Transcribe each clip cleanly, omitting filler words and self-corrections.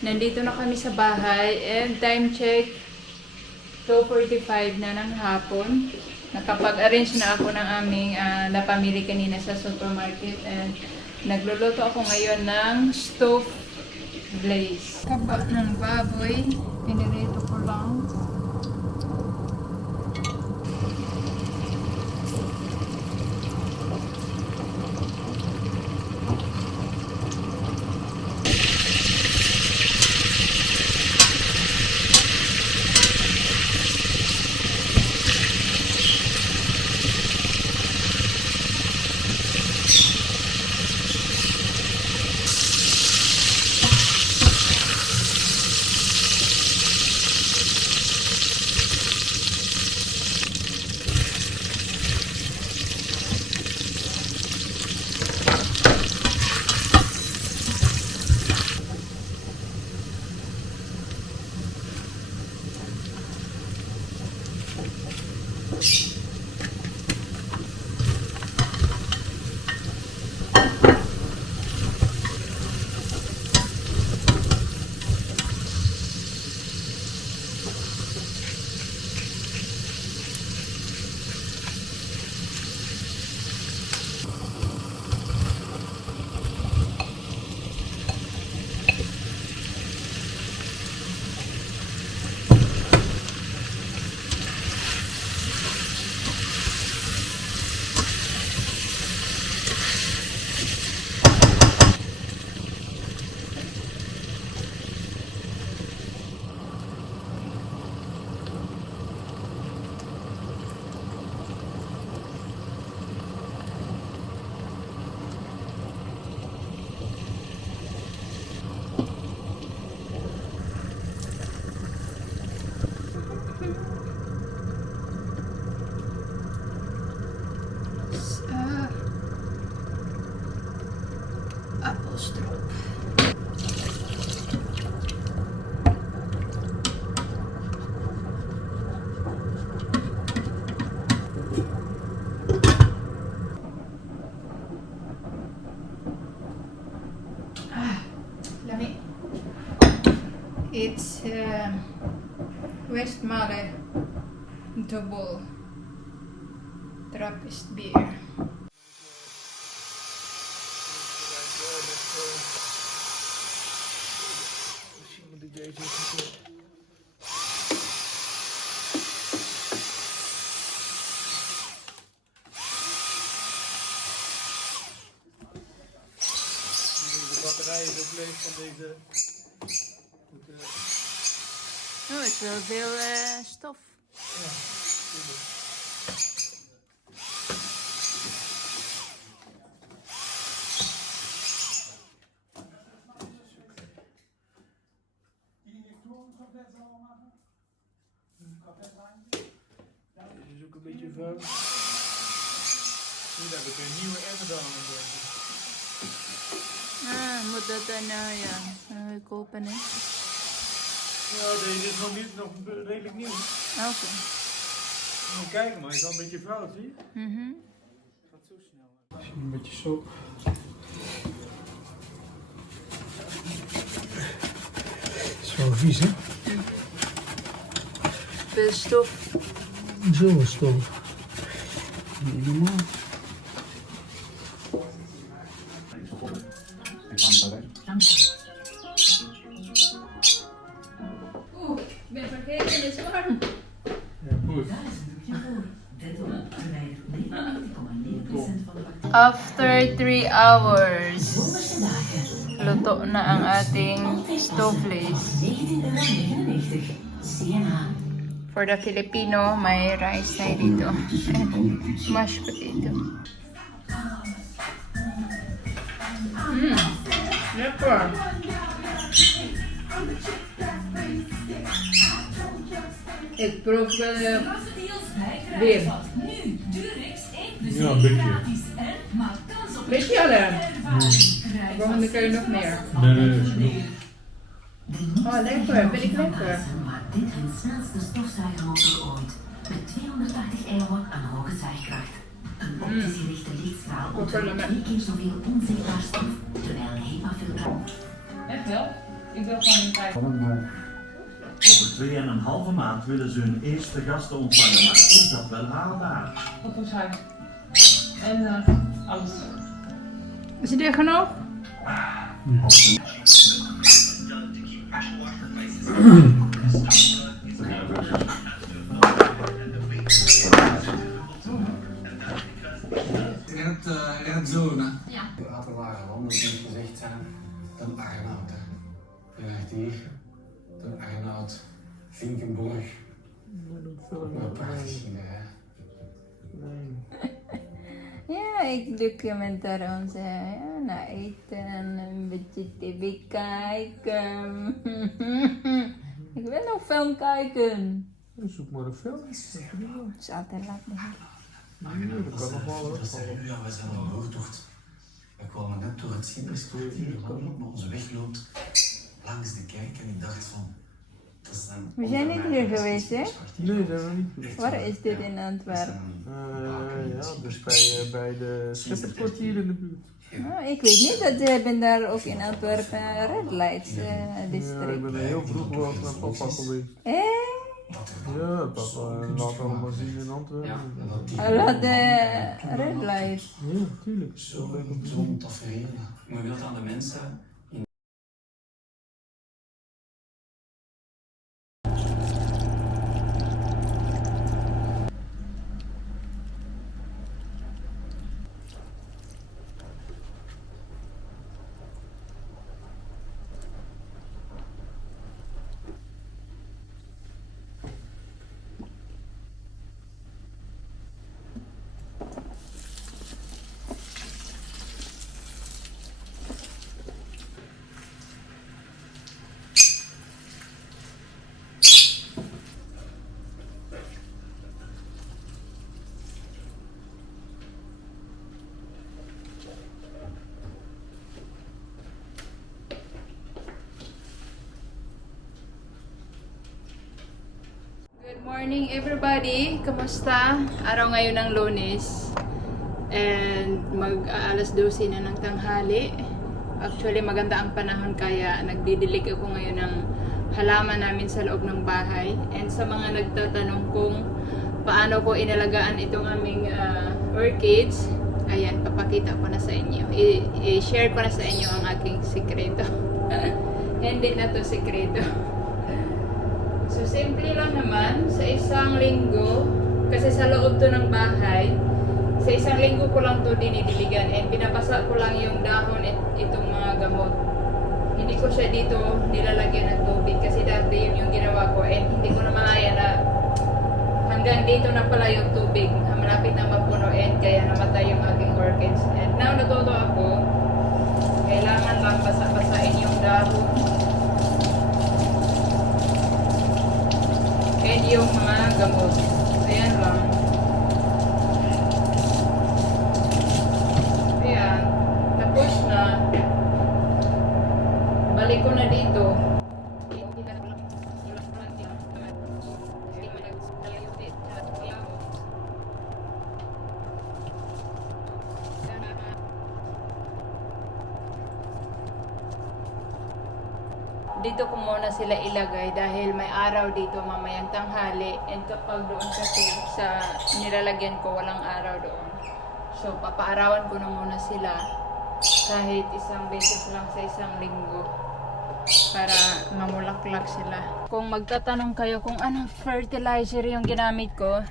Nandito na kami sa bahay and time check 2:45 na ng hapon. Nakapag-arrange na ako ng aming napamili kanina sa supermarket and nagluluto ako ngayon ng stove glaze. Kaba ng baboy, pinirito ko lang. Apple strop. Lami. It's Westmalle double Trappist beer. Misschien moet ik deze even... De batterij is ook leeg van deze... Oh, het is wel veel stof. Ja, natuurlijk. Deze is ook een beetje vuil. Hier heb ik een nieuwe emmer Moet dat dan kopen, hè? Ja, deze is nog redelijk nieuw. Oké. Moet kijken, maar hij is wel een beetje vuil, zie je? Gaat zo snel. Misschien een beetje soep. Het is wel vies, hè? Veel stof. Zo'n stof. Niet normaal. Oeh, ik ben vergeten, het is warm. Ja, goed. After 3 hours, luto na ang ating stove glaze. For the Filipino, may rice tayo dito. And mashed potato. Lekker. Ik proef weer. Ja, een beetje. Beetje alleen. Volgende keer nog meer. Nee, dat is genoeg. Oh, lekker. Vind ik lekker. Dit is de snelste stofzuigermotor ooit. Met 280 euro aan hoge zuigkracht. Een optisch gerichte lichtstraal ontvangt 2 keer zoveel onzichtbaar stof, terwijl een HEPA-filter... Echt wel? Ik wil gewoon kijken. Van hem, Over 2,5 maand willen ze hun eerste gasten ontvangen, maar is dat wel haalbaar? Op ons huis. En alles. Is dit genoeg? In het zone. Ja. Laten we waren landen die gezegd zijn. Den Arnoud. Je ligt hier. Den Arnoud. Vinkenborg. Wat prachtig hè. Ja, ik documentaire onze naar eten, een beetje tv kijken. Ik wil nog film kijken. zoek maar een film. Het is altijd laat. Dat kan nog wel. Ja, we zijn op doortocht. We kwamen net door het Schipperskwartier wandelen, maar onze weg loopt langs de kerk en ik dacht van... Dat is dan We zijn niet hier geweest, hè? Nee, dat hebben we niet geweest. Waar is dit in Antwerpen? Ja, dus bij de Schipperskwartier in de buurt. Oh, ik weet niet dat ze hebben daar ook in Antwerpen red lights Ja, ik district. ben er heel vroeg wel eens naar papa geweest. Ja, papa laat allemaal zien in Antwerpen. Laat de red lights. Ja, tuurlijk. Zo leuk om te zien. Zo'n tafereel. Maar wilt aan de mensen... Good morning everybody! Kamusta? Araw ngayon ng Lunes. And mag-alas 12 na ng tanghali. Actually maganda ang panahon kaya nagdidilig ako ngayon ng halaman namin sa loob ng bahay. And sa mga nagtatanong kung paano ko inalagaan itong aming orchids, ayan, papakita ko na sa inyo. I-share ko na sa inyo ang aking sikreto. Hindi na to sikreto. So, simple lang naman, sa isang linggo, kasi sa loob to ng bahay, sa isang linggo ko lang to dinidiligan and binabasa ko lang yung dahon at itong mga gamot. Hindi ko siya dito nilalagyan ng tubig kasi dati yun yung ginawa ko and hindi ko na malaya na hanggang dito na pala yung tubig. Malapit na mapuno and kaya namatay yung aking orchids. And now natuto ako, kailangan lang basa-basain yung dahon. And yung mga gamot. Ayan lang. Ayan. Tapos na. Balik ko na dito. Dito ko muna sila ilagay dahil may araw dito mamayang tanghali and kapag doon kasi sa nilalagyan ko walang araw doon. So papaarawan ko na muna sila kahit isang beses lang sa isang linggo para mamulaklak sila. Kung magtatanong kayo kung anong fertilizer yung ginamit ko,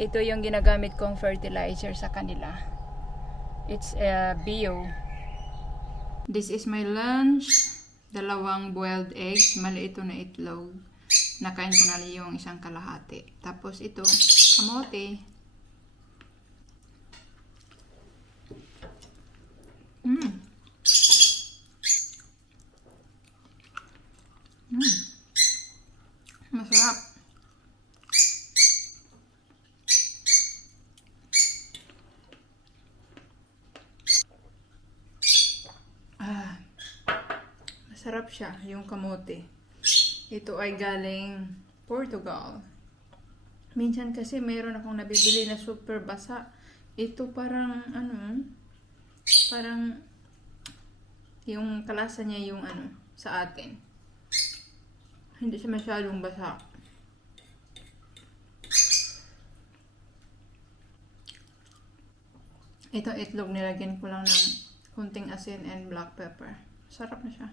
ito yung ginagamit kong fertilizer sa kanila. It's bio. This is my lunch. 2 boiled eggs, maliit ito na itlog. Nakain ko na yung isang kalahati. Tapos ito, kamote. Masarap. Masarap siya, yung kamote. Ito ay galing Portugal. Minsan kasi mayroon akong nabibili na super basa. Ito parang, parang yung kalasa niya yung sa atin. Hindi siya masyadong basa. Itong itlog nilagyan ko lang ng kunting asin and black pepper. Sarap na siya.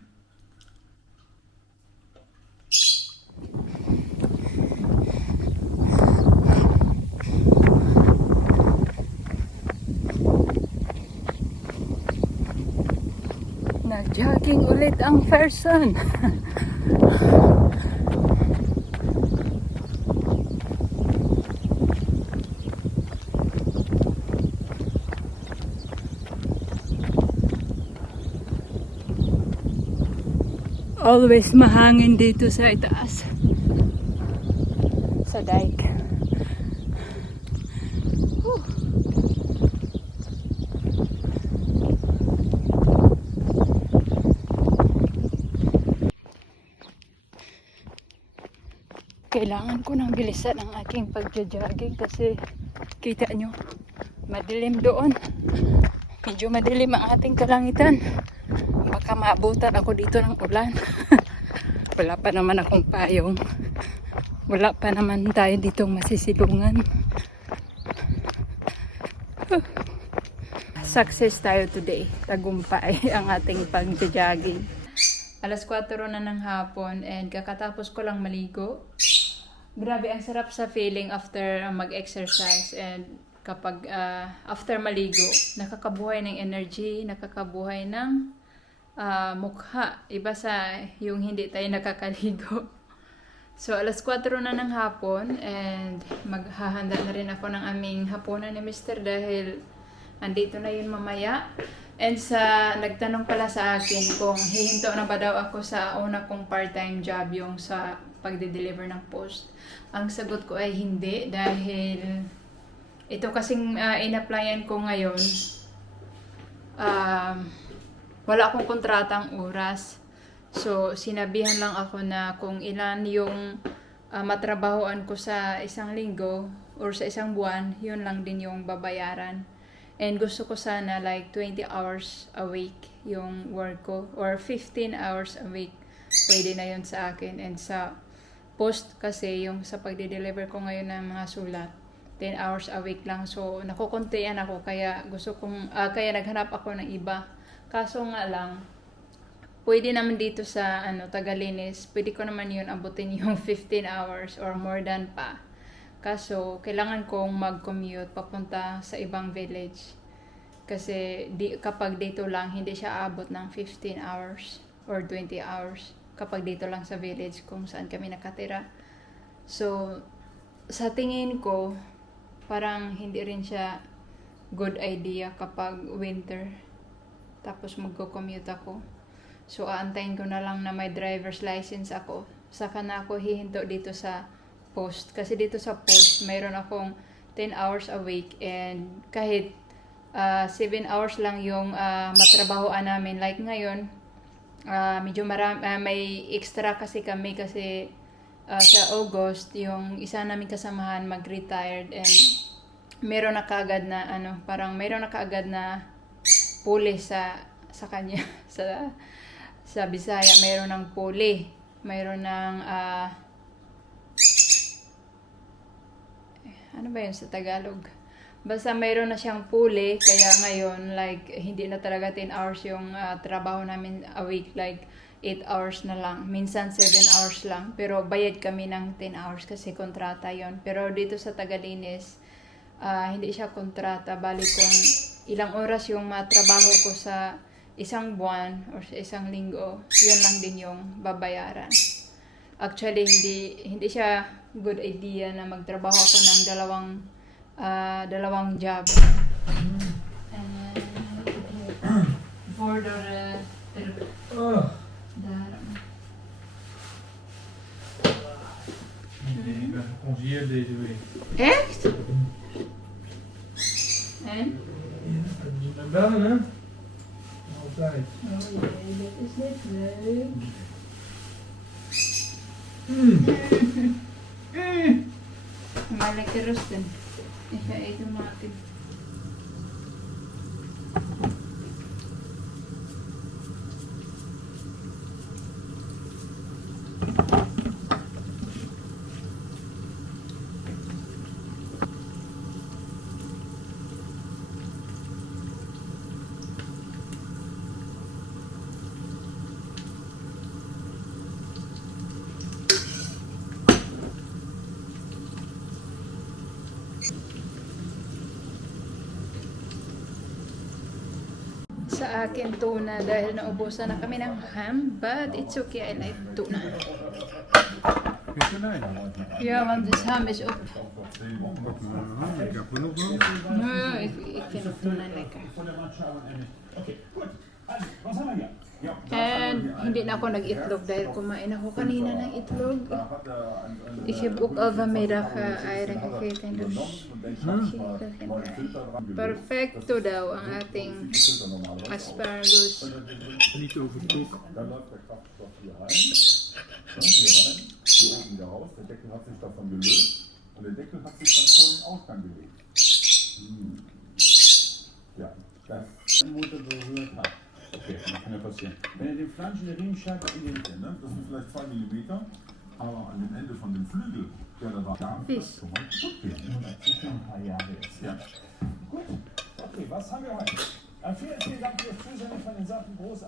Nag-jogging ulit ang person. Always mahangin dito sa itaas. Sa dike. Whew. Kailangan ko nang bilisan ang aking pagja-jogging kasi kita nyo, madilim doon. Medyo madilim ang ating kalangitan. Baka maabutan ako dito ng ulan. Wala pa naman akong payong. Wala pa naman tayo ditong masisilungan. Success tayo today. Tagumpay ang ating pagja-jogging. Alas 4 na ng hapon and kakatapos ko lang maligo. Grabe, ang sarap sa feeling after mag-exercise and kapag after maligo, nakakabuhay ng energy, nakakabuhay ng mukha. Iba sa yung hindi tayo nakakaligo. So, alas 4 na ng hapon and maghahanda na rin ako ng aming hapunan ni Mr. dahil andito na yun mamaya. And nagtanong pala sa akin kung hihinto na ba daw ako sa una kong part-time job, yung sa pagde-deliver ng post. Ang sagot ko ay hindi dahil ito kasing in-applyan ko ngayon, wala akong kontratang oras. So, sinabihan lang ako na kung ilan yung matrabahoan ko sa isang linggo or sa isang buwan, yun lang din yung babayaran. And gusto ko sana like 20 hours a week yung work ko or 15 hours a week. Pwede na yun sa akin. And sa post kasi, yung sa pagde-deliver ko ngayon ng mga sulat, 10 hours a week lang. So, nakukuntian ako kaya kaya naghanap ako ng iba. Kaso nga lang, pwede naman dito sa Tagalinis, pwede ko naman yun abutin yung 15 hours or more than pa. Kaso, kailangan kong mag-commute papunta sa ibang village. Kasi kapag dito lang, hindi siya abot ng 15 hours or 20 hours. Kapag dito lang sa village kung saan kami nakatira. So, sa tingin ko, parang hindi rin siya good idea kapag winter. Tapos magko-commute ako. So, aantayin ko na lang na may driver's license ako. Saka na ako hihinto dito sa post. Kasi dito sa post, mayroon akong 10 hours a week. And kahit 7 hours lang yung matrabahoan namin. Like ngayon, medyo may extra kasi kami kasi sa August, yung isa namin kasamahan mag-retired. And meron na kaagad na parang meron na kaagad na puli sa kanya. Sa Bisaya, mayroon ng puli. Mayroon ng ano ba yun sa Tagalog? Basta mayroon na siyang puli, kaya ngayon, like, hindi na talaga 10 hours yung trabaho namin a week, like, 8 hours na lang. Minsan, 7 hours lang. Pero bayad kami ng 10 hours kasi kontrata yon. Pero dito sa Tagalinis, hindi siya kontrata. Bali kung ilang oras yung matrabaho ko sa isang buwan or sa isang linggo, yun lang din yung babayaran. Actually, hindi siya good idea na magtrabaho ako ng dalawang job. For the Ik ben gecongeerd deze week. Echt? En? Ja, niet meer bellen, hè? Altijd. Oh jee, dat is niet leuk. Maar lekker rusten. Ik ga eten maken. Sa akin tuna dahil naubusan na kami ng ham, but it's okay, I like tuna. Is er nee? Ja, want het ham is op. Ik heb er nog wel. Nee, ik vind tuna lekker. And hindi na ako nag-itlog dahil kumain ako kanina ng itlog. Ik heb ook al vanmiddag eieren gegeten, dus perfecto daw ang ating asparagus. Niet overkoken. Dann läuft der Kraftstoff hier rein. Und hier rein, hier oben wieder raus. Der Deckel hat sich davon gelöst. Und der Deckel hat sich dann vor den Ausgang gelegt. Ja, das Motor berührt hat. Okay, das kann ja passieren. Wenn ihr den Fleisch in der Ringscheibe in den, ne, das sind vielleicht 2 mm, aber an dem Ende von dem Flügel, der da war, darf das schon mal kaputt gehen. Das ist schon ein paar Jahre jetzt. Ja. Gut, okay, was haben wir heute? Vielen Dank fürs Zusehen von den Sachen. Großartig.